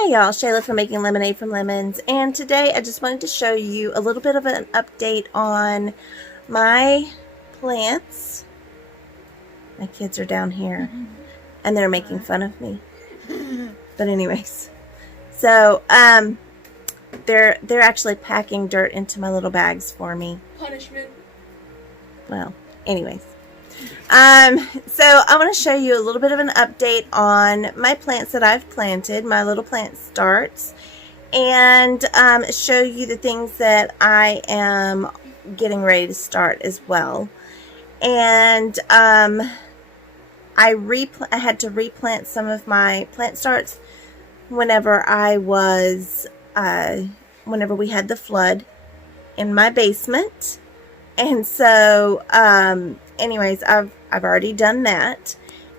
Hey y'all, Shayla from Making Lemonade from Lemons, and today I just wanted to show you a little bit of an update on my plants. My kids are down here and they're making fun of me. But anyways, so they're actually packing dirt into my little bags for me. Punishment. Well, anyways. So I want to show you a little bit of an update on my plants that I've planted, my little plant starts, and show you the things that I am getting ready to start as well. And I had to replant some of my plant starts whenever whenever we had the flood in my basement. And so, anyways, I've already done that.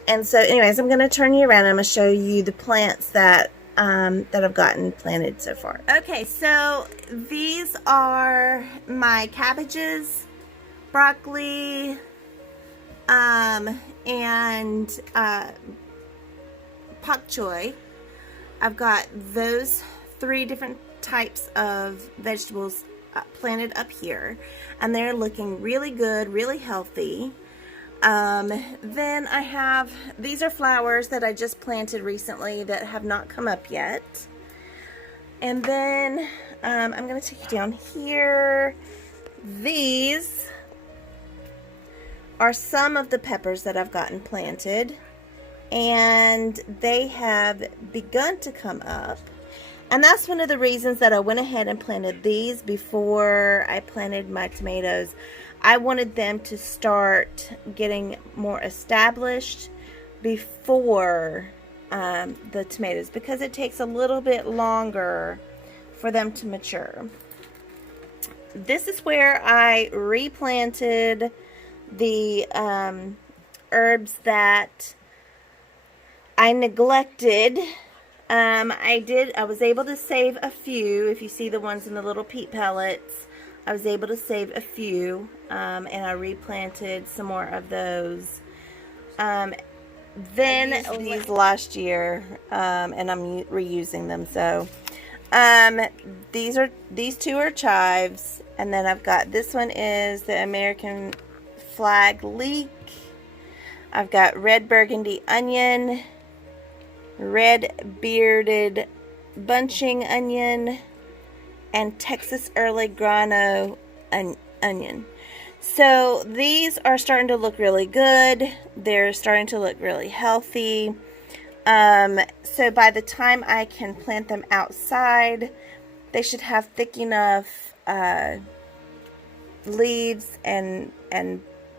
And so, anyways, I'm going to turn you around. I'm going to show you the plants that I've gotten planted so far. Okay, so these are my cabbages, broccoli, and pak choy. I've got those 3 different types of vegetables planted up here, and they're looking really good, really healthy. Then I have, these are flowers that I just planted recently that have not come up yet. And then I'm going to take you down here. These are some of the peppers that I've gotten planted, and they have begun to come up. And that's one of the reasons that I went ahead and planted these before I planted my tomatoes. I wanted them to start getting more established before the tomatoes, because it takes a little bit longer for them to mature. This is where I replanted the herbs that I neglected. I was able to save a few. If you see the ones in the little peat pellets, I was able to save a few, and I replanted some more of those. Then these last year, and I'm reusing them. So these 2 are chives, and then I've got, this one is the American flag leek. I've got red burgundy onion, red bearded bunching onion, and Texas early grano onion. So these are starting to look really good. They're starting to look really healthy. So by the time I can plant them outside, they should have thick enough leaves and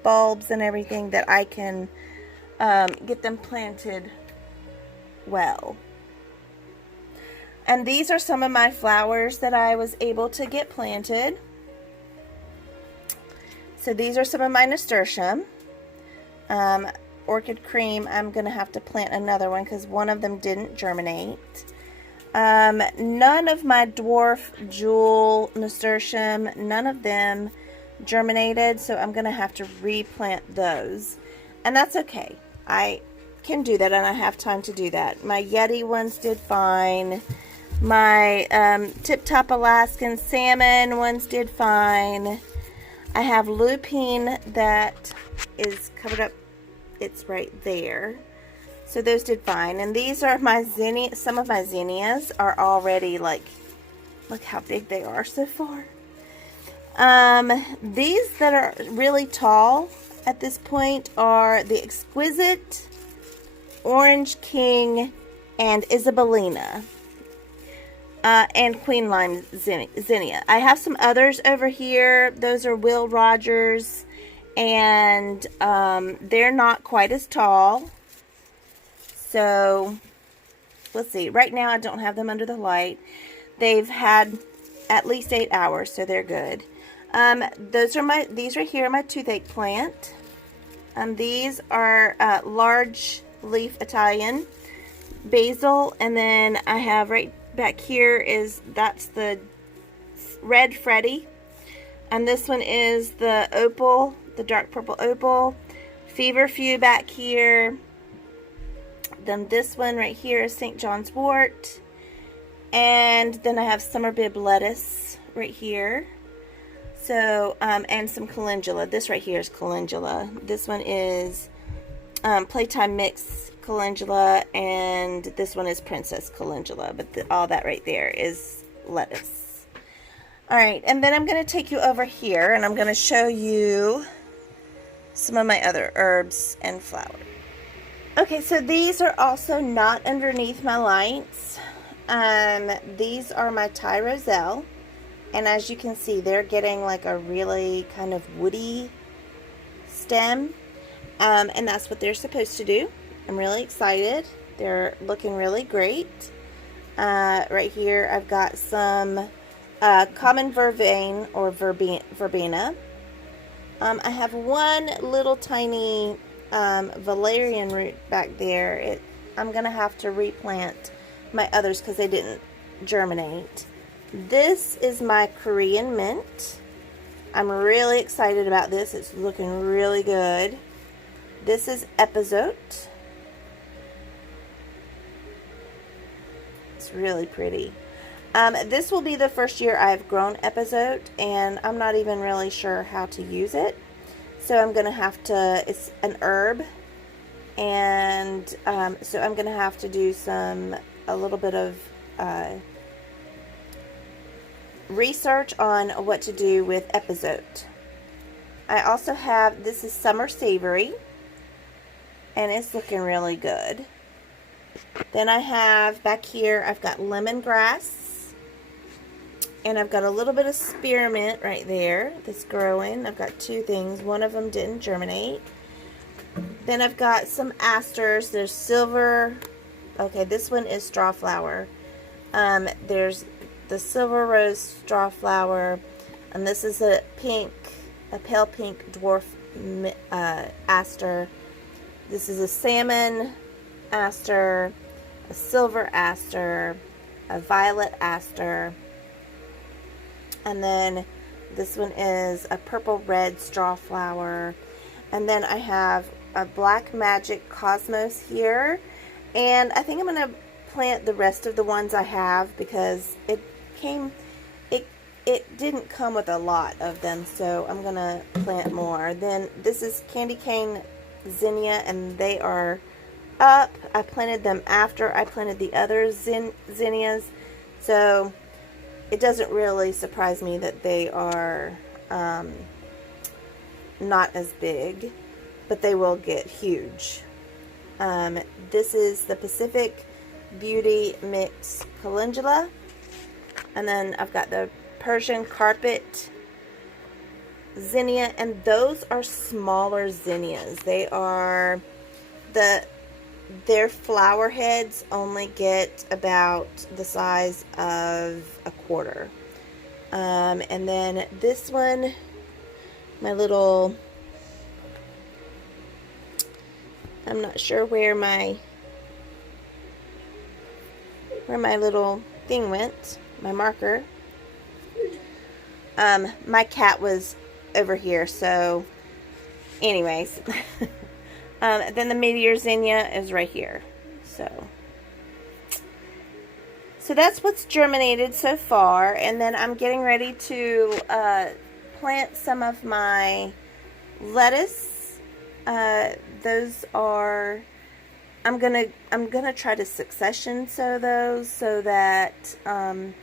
bulbs and everything that I can get them planted well. And these are some of my flowers that I was able to get planted. So these are some of my nasturtium. Orchid cream, I'm going to have to plant another one because one of them didn't germinate. None of my dwarf jewel nasturtium, none of them germinated, so I'm going to have to replant those. And that's okay. I can do that, and I have time to do that. My Yeti ones did fine. My Tip Top Alaskan salmon ones did fine. I have lupine that is covered up. It's right there. So those did fine. And these are my zinnia. Some of my zinnias are already, like, look how big they are so far. These that are really tall at this point are the Exquisite, Orange King, and Isabellina, and Queen Lime Zinnia. I have some others over here. Those are Will Rogers, and they're not quite as tall. So let's see. Right now I don't have them under the light. They've had at least 8 hours, so they're good. These right here are my toothache plant. These are large leaf Italian basil, and then I have right back here that's the red Freddy, and this one is the opal, the dark purple opal. Feverfew back here. Then this one right here is St. John's wort, And then I have summer bib lettuce right here. So, and some calendula. This right here is calendula. This one is Playtime Mix calendula, and this one is Princess calendula. But all that right there is lettuce. All right, and then I'm going to take you over here, and I'm going to show you some of my other herbs and flowers. Okay, so these are also not underneath my lights. These are my Thai Roselle, and as you can see, they're getting like a really kind of woody stem, and that's what they're supposed to do. I'm really excited. They're looking really great. Right here, I've got some common vervain or verbena. I have one little tiny valerian root back there. I'm going to have to replant my others because they didn't germinate. This is my Korean mint. I'm really excited about this. It's looking really good. This is Epizote. It's really pretty. This will be the first year I've grown Epizote, and I'm not even really sure how to use it. So I'm going to have to, it's an herb, and so I'm going to have to do a little bit of research on what to do with Epizote. I also have, this is Summer Savory, and it's looking really good. Then I have, back here, I've got lemongrass. And I've got a little bit of spearmint right there that's growing. I've got two things. One of them didn't germinate. Then I've got some asters. There's silver. Okay, this one is strawflower. There's the silver rose strawflower. And this is a pale pink dwarf aster. This is a salmon aster, a silver aster, a violet aster. And then this one is a purple red strawflower. And then I have a Black Magic Cosmos here. And I think I'm going to plant the rest of the ones I have because it didn't come with a lot of them. So I'm going to plant more. Then this is Candy Cane Zinnia, and they are up. I planted them after I planted the other zinnias. So it doesn't really surprise me that they are not as big, but they will get huge. This is the Pacific Beauty Mix Calendula. And then I've got the Persian Carpet Zinnia, and those are smaller zinnias. They are, their flower heads only get about the size of a quarter. And then this one, my little, I'm not sure where my little thing went, my marker. My cat was over here, so anyways. Then the Meteor Zinnia is right here. So that's what's germinated so far. And then I'm getting ready to plant some of my lettuce. Those are, I'm gonna try to succession sow those so that, and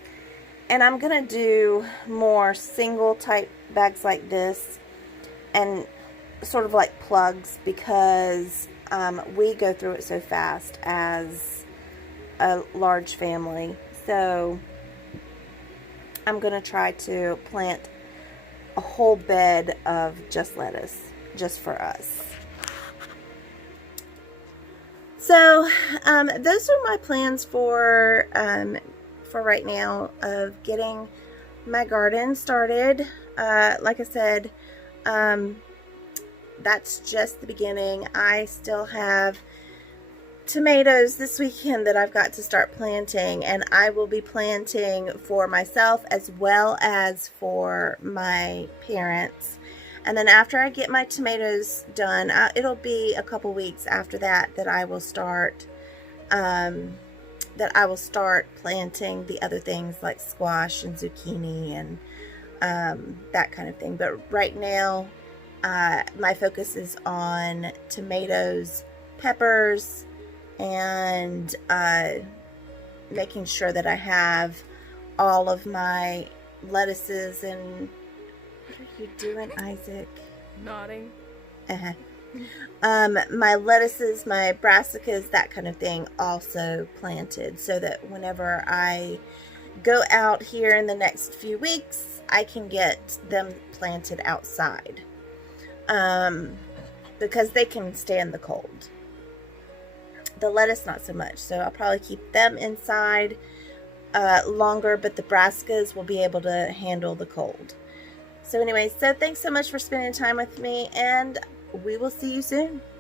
I'm gonna do more single type bags like this and sort of like plugs, because we go through it so fast as a large family. So I'm going to try to plant a whole bed of just lettuce just for us. So those are my plans for right now of getting my garden started. Like I said, that's just the beginning. I still have tomatoes this weekend that I've got to start planting, and I will be planting for myself as well as for my parents. And then after I get my tomatoes done, it'll be a couple weeks after that I will start that I will start planting the other things like squash and zucchini and that kind of thing. But right now, my focus is on tomatoes, peppers, and making sure that I have all of my lettuces and... What are you doing, Isaac? Nodding. My lettuces, my brassicas, that kind of thing also planted, so that whenever I go out here in the next few weeks, I can get them planted outside, because they can stand the cold. The lettuce not so much, so I'll probably keep them inside longer, but the brassicas will be able to handle the cold. So anyway, so thanks so much for spending time with me, and we will see you soon.